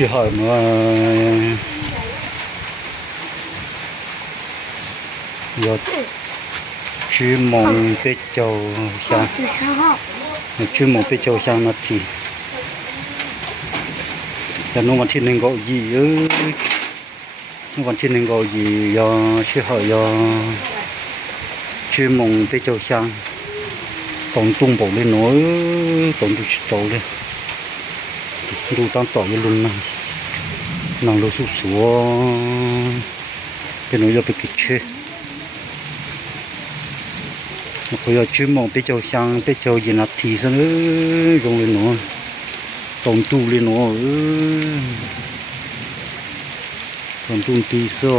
去海嘛，要去蒙北洲乡，去蒙北洲乡นาทีแต่นู่นวันที่1ก็ยีวันที่1ก็ยี要去海要去蒙北洲乡ตรงตุ้งบอกเลยเนาะตรงดูชิโตเลยดูตามต่ออยู่ลุนนะนั่งรถสุสวนเป็นหนูจะไปกินเชพอ要去蒙北洲乡北洲ยีนาทีซะลงเลยเนาะตรงตู้เลยเนาะตรงตู้ตีซอ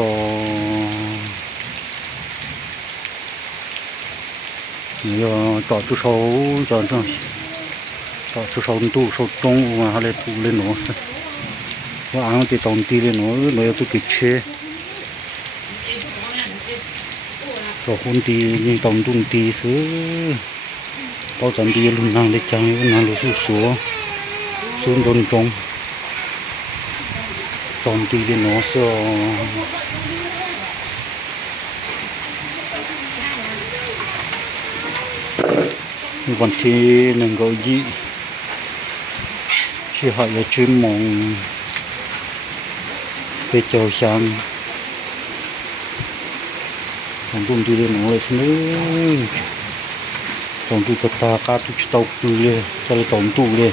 要找出手找这找出手ตู้手中啊还来ตู้เลยเนาะว่าอ่างที่ตรงตีเลยเนาะเราจะไปเชก็คนตีนี่ตรงตุ้งตีซื้อพอตอนตีลุนนางได้จังนางรู้สึกสัวซุนโดนตรงตอนตีเลยเนาะซอวันที่1ก็ยี去海要去蒙北洲乡ตรงตีเลยเนาะเลยตรงตู้ตากาตุตปือเลยจะเลยตรงตู้เลย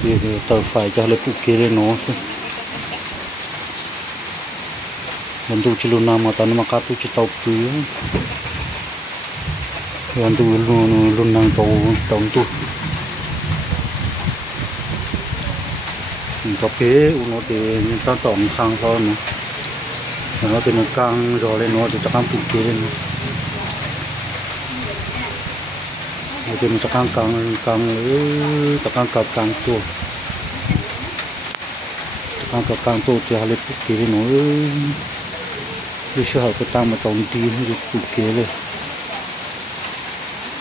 ที่เตาไฟจะเลยปุกเกเลยเนาะมันดูจิลุนามาตานมากาตุตปือมันดูลุนนางโตตรงตู้ก็เป้อุโนเตนี่ตอนตองข้างเขาเนาะแล้วเป็นกลางรอเลยเนาะจะกางปุกเกเลยเนาะจะเป็นกลางจะกลางตัวจะกลางตัวจะให้ปุกเกเลยเนาะคือเชื่อเขาก็ตามมาตรงตีให้ปุกเกเลย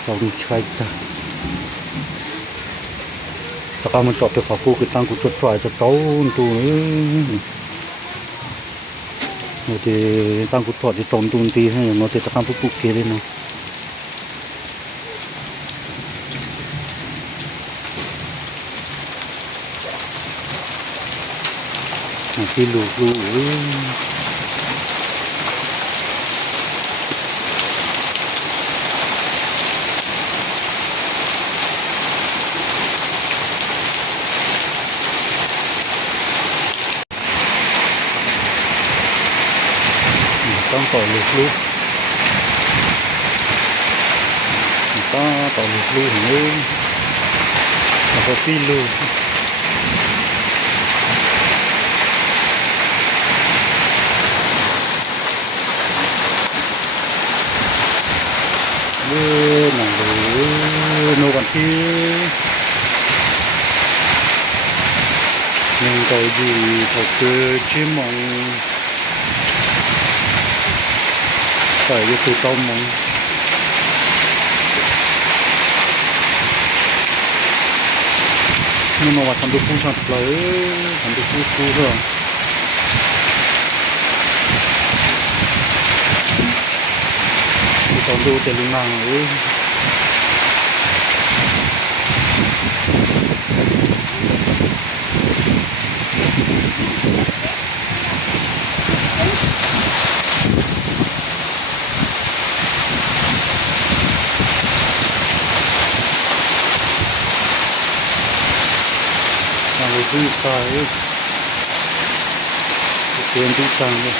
ตรงใช้ตาตะกามันจอดไปขอกูคือตั้งกูจดจ่อยจะโต้นตัวโนติตั้งกูถอดจะตรงตูนตีให้โนติตะกาปุกเกเลยเนาะที่ลูกต้องต่อลูกต้องต่อลูกอย่างนี้แล้วก็พี่ลูกหนังเลยโนวันที่1ก็ยีเขาคือชิมองใส่ยคือต้มมงนี่มาว่าทำดูผู้ชอบเลยทำดูผู้เหรอต้องดูแต่ลุงนางที่ใส่เตรียมที่จังเลย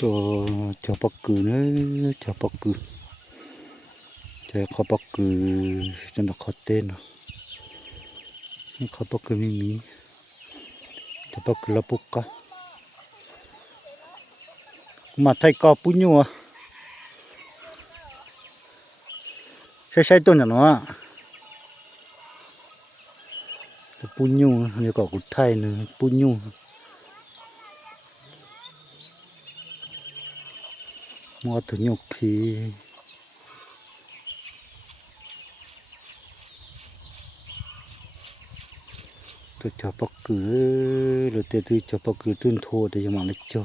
ตัวจะปักกือเนี่ยจะปักกือจะขอปักกือจนขอเต้นเขาปักไม่มีแต่ปักละปุกกะมาไทยก็ปุญญัว ใช้ต้นอย่างเนาะปุ้นยุ่งอันนี้ก็กุดไทยนึงปุ้นยุ่งมอถึงยกทีตัวจับปอกกือหรือตัวจับปอกกือตื้นโทแต่ยังมาเลยจ้อ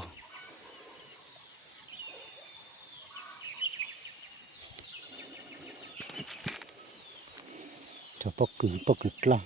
จับปอกกือกลาง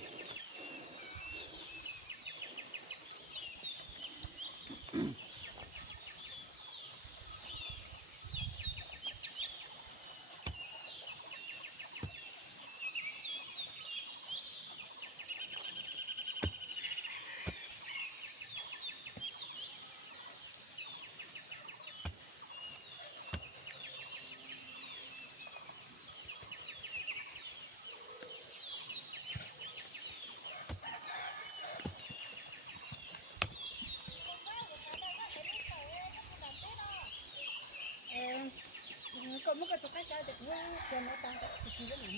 ก็มันก็ตกใจแต่ว่าคนมาตามก็คิดว่าหนู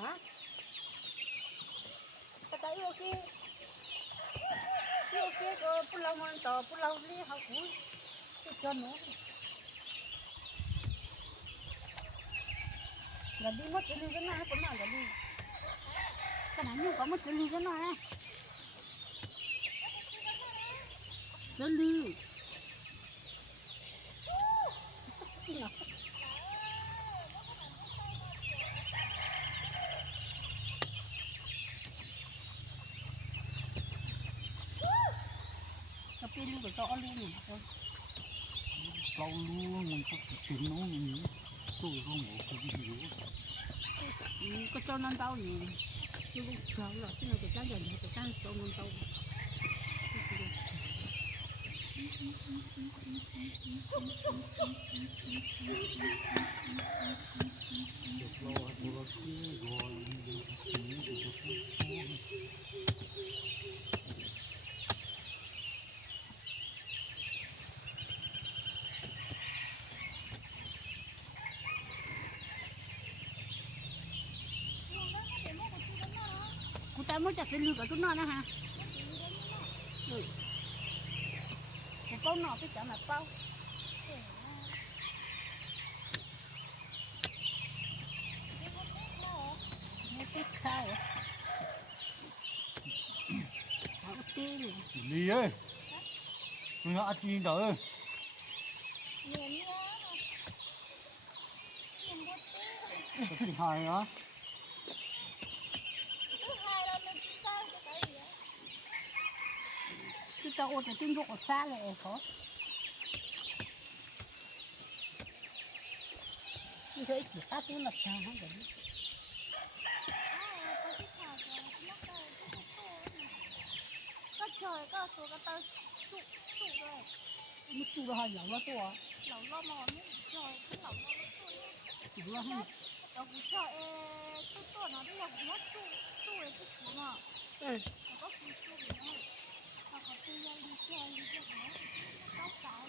ฮะแต่ก็โอเคก็ปุ่นเรามันต่อปุ่นเราเลี้ยเขาคุยติดจนหนูกระดิ่งมันจะลืมกันนะคนนั้นกระดิ่งขนาดนี้ก็มันจะลืมกันนะจะลืมจริงเหรอจะเป็นลูกกับเจ้าอ้อลูกหนูคนเรารู้มันก็ถึงน้องอย่างนี้ตู้ห้องหมูก็ไม่รู้ก็เจ้านั่นเต้าอยู่ลูกเจ้าหรอที่เราจะจ้างเงินจะจ้างเจ้านั่นเต้ากูแต่ไม่จัดเป็นลูกกับตุ้นนอนนะฮะกูเป้าหนอไปจับแบบเป้าไม่ติดข้าวเอาตีนđi ơi nó ăn chi đỡ ơi cái hai đóคือจะโอดจะติ้งลูกอดซ่าเลยเขาไม่เคยขี่ข้าตุ้นหลับชาให้แบบนี้ก็เฉยก็ตัวก็เตาสุกเลยมันสุกแล้วเหรอเหลาตัวเหลาล้อมอนนี่เฉยขึ้นเหลาล้อตัวนี่สุกแล้วให้เรากูเฉยตัวเนาะที่เราหัวตู้เลยที่สุกเนาะแล้วก็คือสุกเนาะแล้วก็ตัวใหญ่ดีเฉยดีเฉยเนาะต้องสาม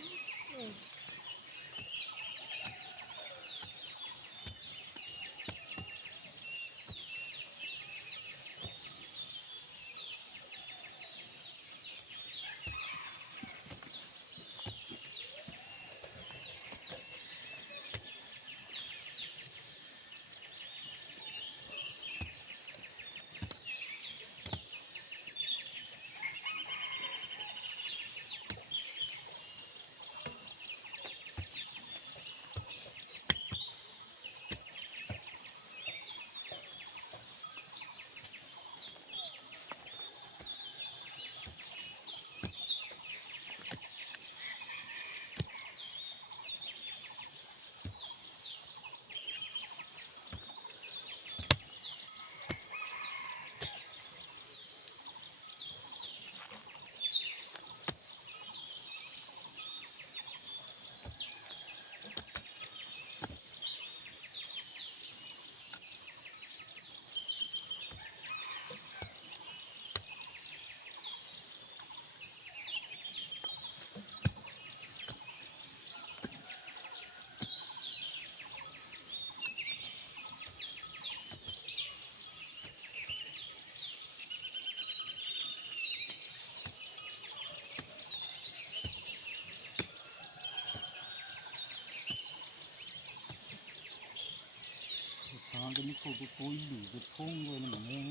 ก็มีโคตรปุ้ยหรือพุ่งเลยมันเอง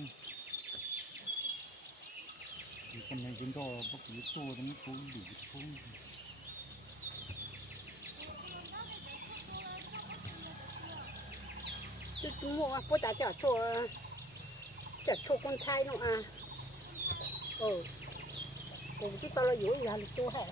มีคนในเป็นก็พวกอยู่โตแต่มีปุ้ยหรือพุ่ง就我不打叫做公差弄啊，我就到了有一下子多害。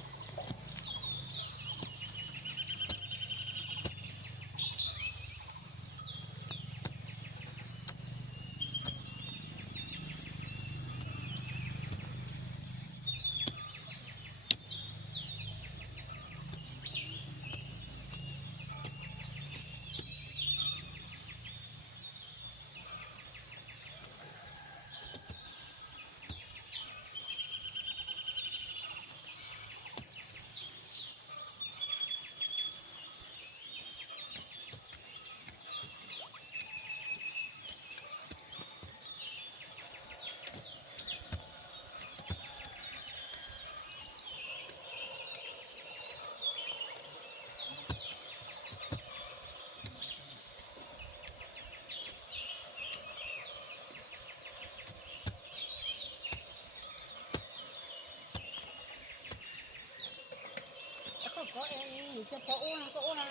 có em mình cho có ô nè có ô nè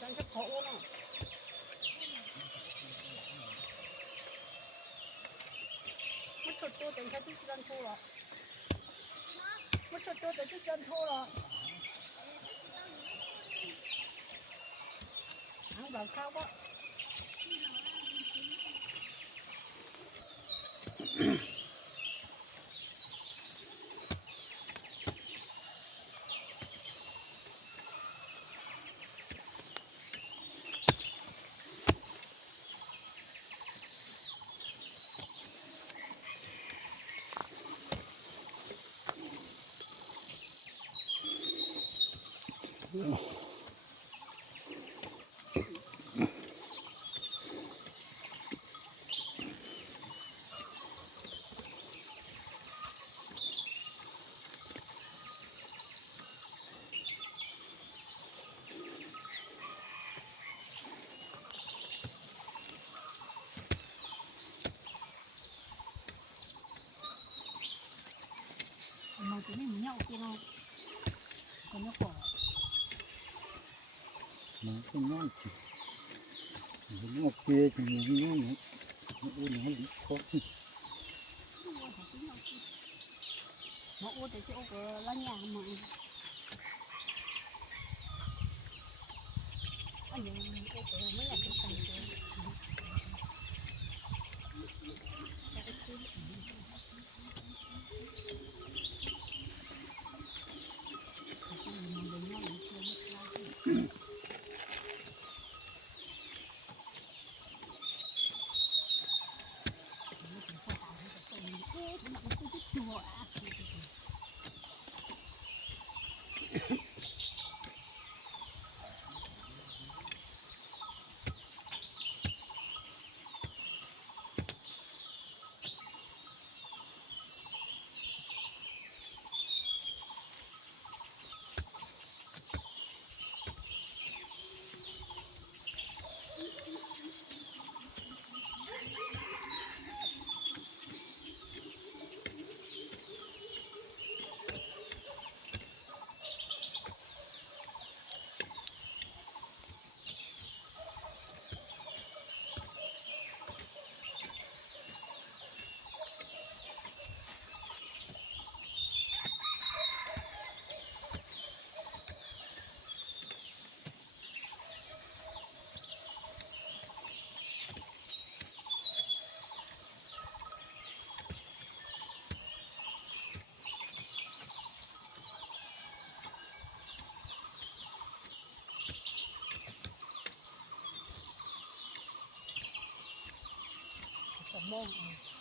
đang cho có ô nè mất chốt chốt đến cái chân thô rồi mất chốt chốt đến cái chân thô rồi ăn vào khao quá mà tụi mình nhau kia đâu còn nó khổ nó không ngon chứ nó kia thì nó đi khó nó ô thì ô có lá nhà mà anh nhìn ô có mấy là cái tầng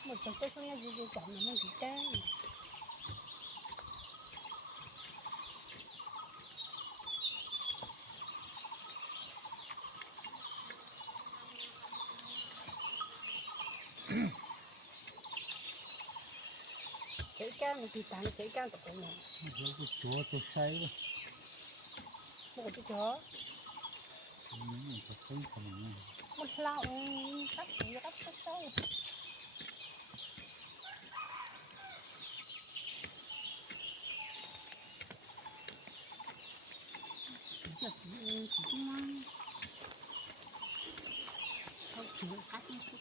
một cái nghe gì chọn là mình chỉ cái cái can thì tặng cái can tập này cái chúa tôi say đó một cái chó จะซื้อขนม một lọ cắt chỉ cắt cắt sâu chặt chỉ mang không chỉ cắt một chút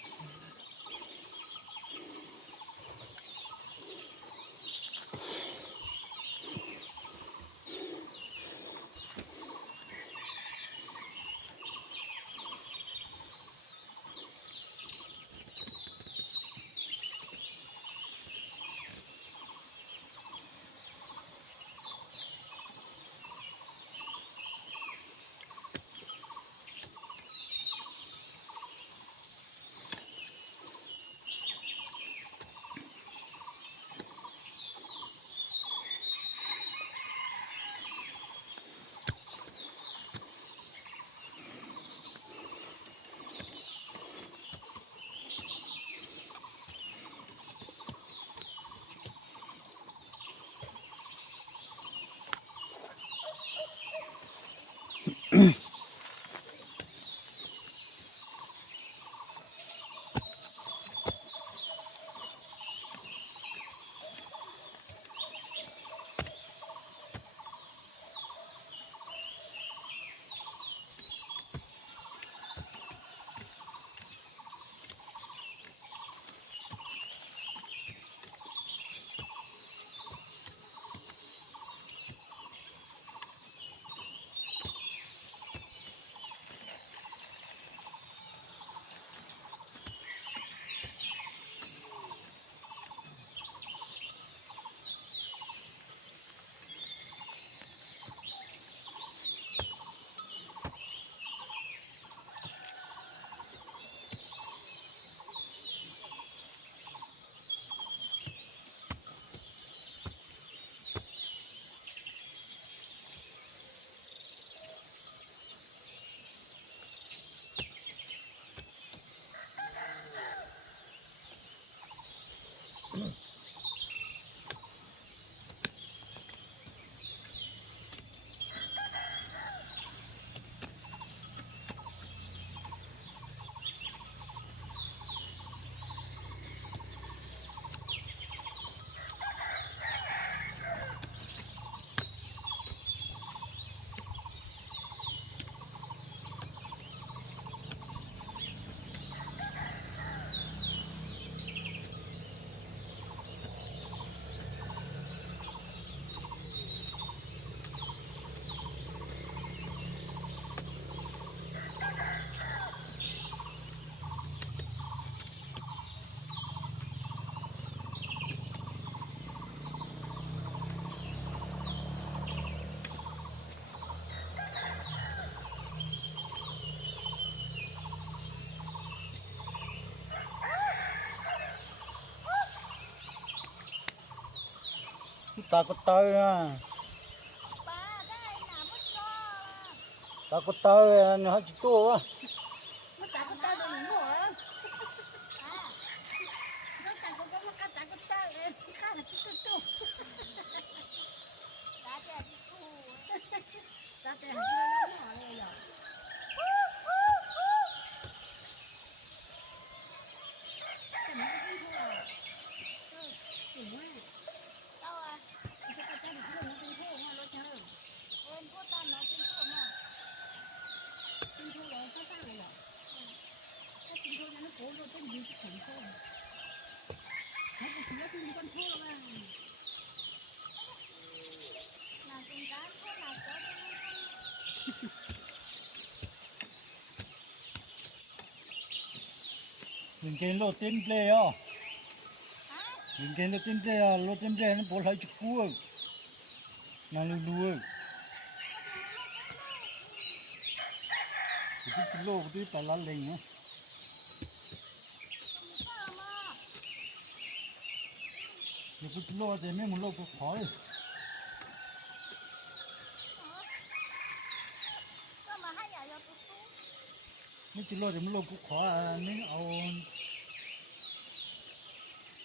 ta có tới ba đây là mất do ta có tới nó chỉ tua á mất cả con tao đừng ngủ à mất cả con tao em khá là chút đã trẻ đi thu đã trẻ đi lắm rồi rồi mình cái lô tên play á mình cái lô tên play à lô tên play nó bỏ lại chụp cua là lùa cái lô cái phải lá lên á cái lô thì mấy một lô có khói mấy cái lô thì một lô có khói à mấy ao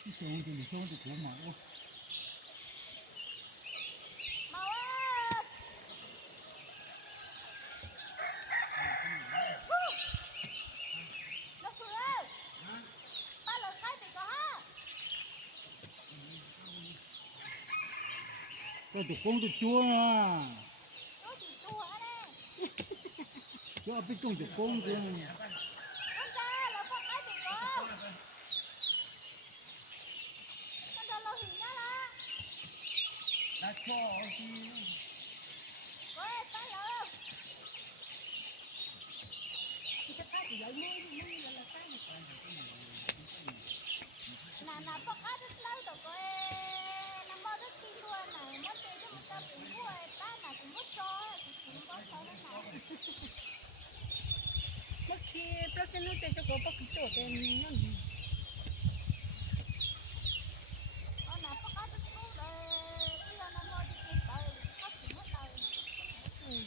cái chuyện thì không thì cũng mà Mau cái tụ công tụ chua mà Nó chỉ chùa đây. cho biết công tụ công chứ Con ra là con cái tụi con. Con ra lâu hình nhá là. đã cho thì Có ơi, ta lâu. Kita ka di lai mo la ka ni. Nà con cái rất lâu rồi có ơi. Nó mơ rất tin luôn này. Mất tiền cho người ta bị mua ấy. Ta là cũng mất cho. Thì cũng có cho nó nào. เมื่อกี้เพราะฉะนั้นจะก็บ่คิดโตแต่นั่น Con nà con cái rất lâu rồi. Bây giờ nó mơ đi tiền đời. Có chỉ mất đời. อืม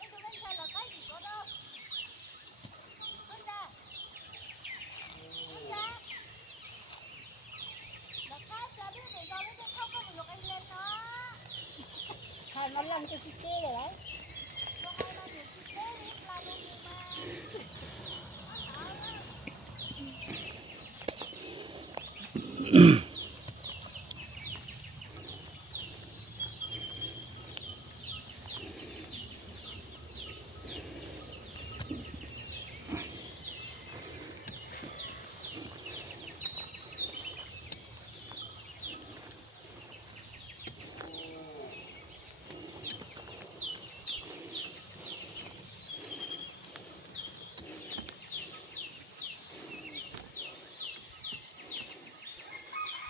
Ê, tụi bên này là cái gì có đâu. Con ra. Con ra. Là cái ra biết để cho nó không có bị anh lên nó. ถ้ามันลังจะสิเก้เลย Cho hai là được cái tế biết là luôn đi mà. Nó thở đó.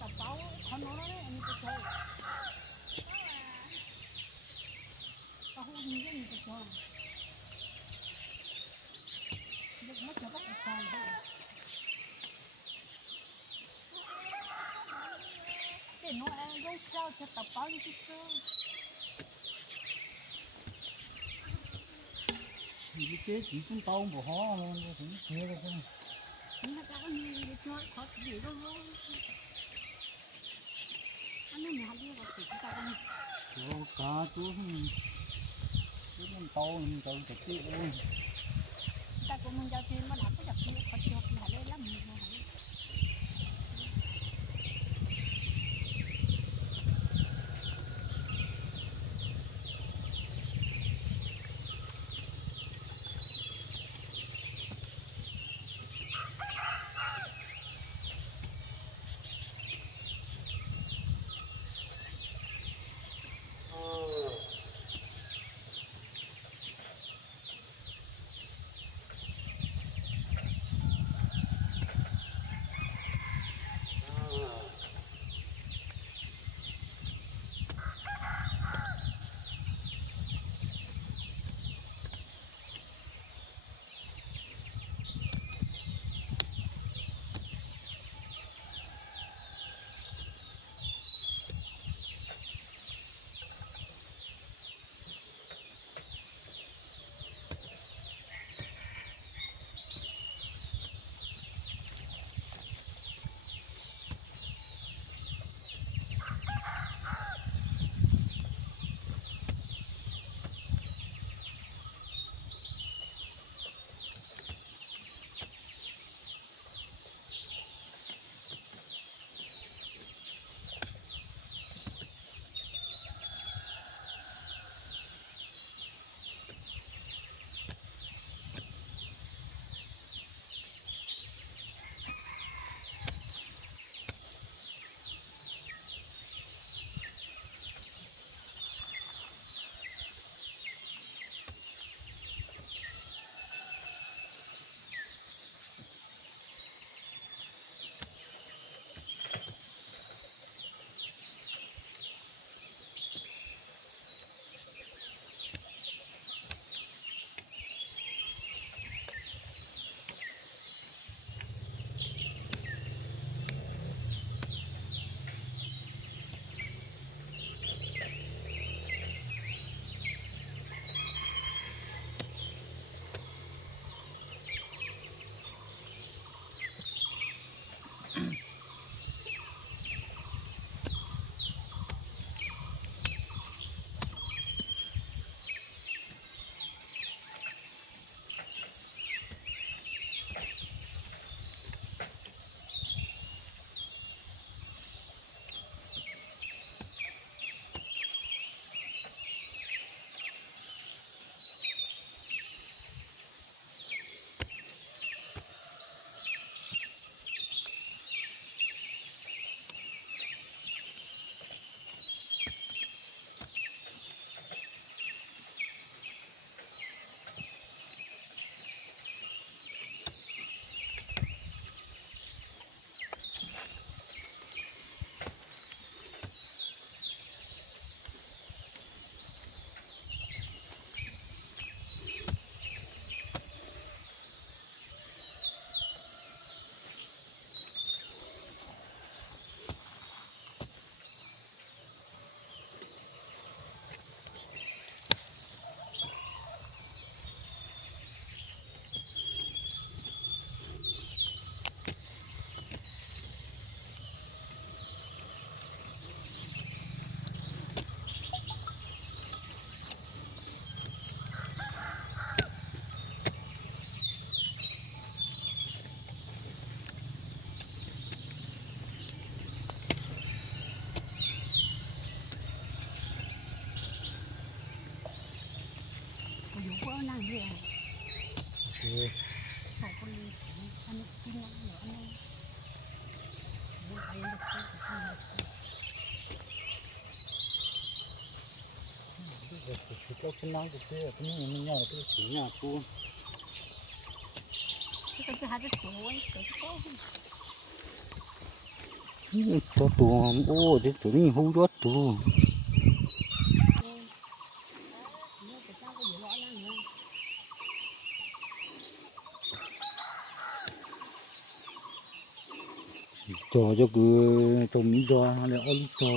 กระเป๋าขนมอะไรอันนี้ก็ใช่ก็หูยิงเย็นก็ใช่เด็กมันจะก็ใช่เด็กน้อยยกเช้าจะกระเป๋าที่เจอ Vì cái chỉ cũng tao bộ hóa luôn, cũng thế rồi không. Nó có như nó khó gì đâu luôn. Anh ấy học đi học thì chúng ta không. Chỗ cá chỗ không, chỗ mình tao chặt cái ơi. Ta cũng mình giao tiền mà đã có chặt tiền khó chặt thì hãy lấy lắm mình hãy. năng gì à? Họ con đi ăn chim ăn nhỏ ăn đây. Mua thấy được không? Chỉ có cái năng của cái mình nhỏ cái chỉ nhà cô. Cái hai cái tuổi cái có. ตัวตัวโอ้เด็กตัวนี้หูยอดตัว เนี่ยแต่เจ้าก็อยู่รอแล้วนะ cho cho cứ trồng mỹ do để ở lúc cho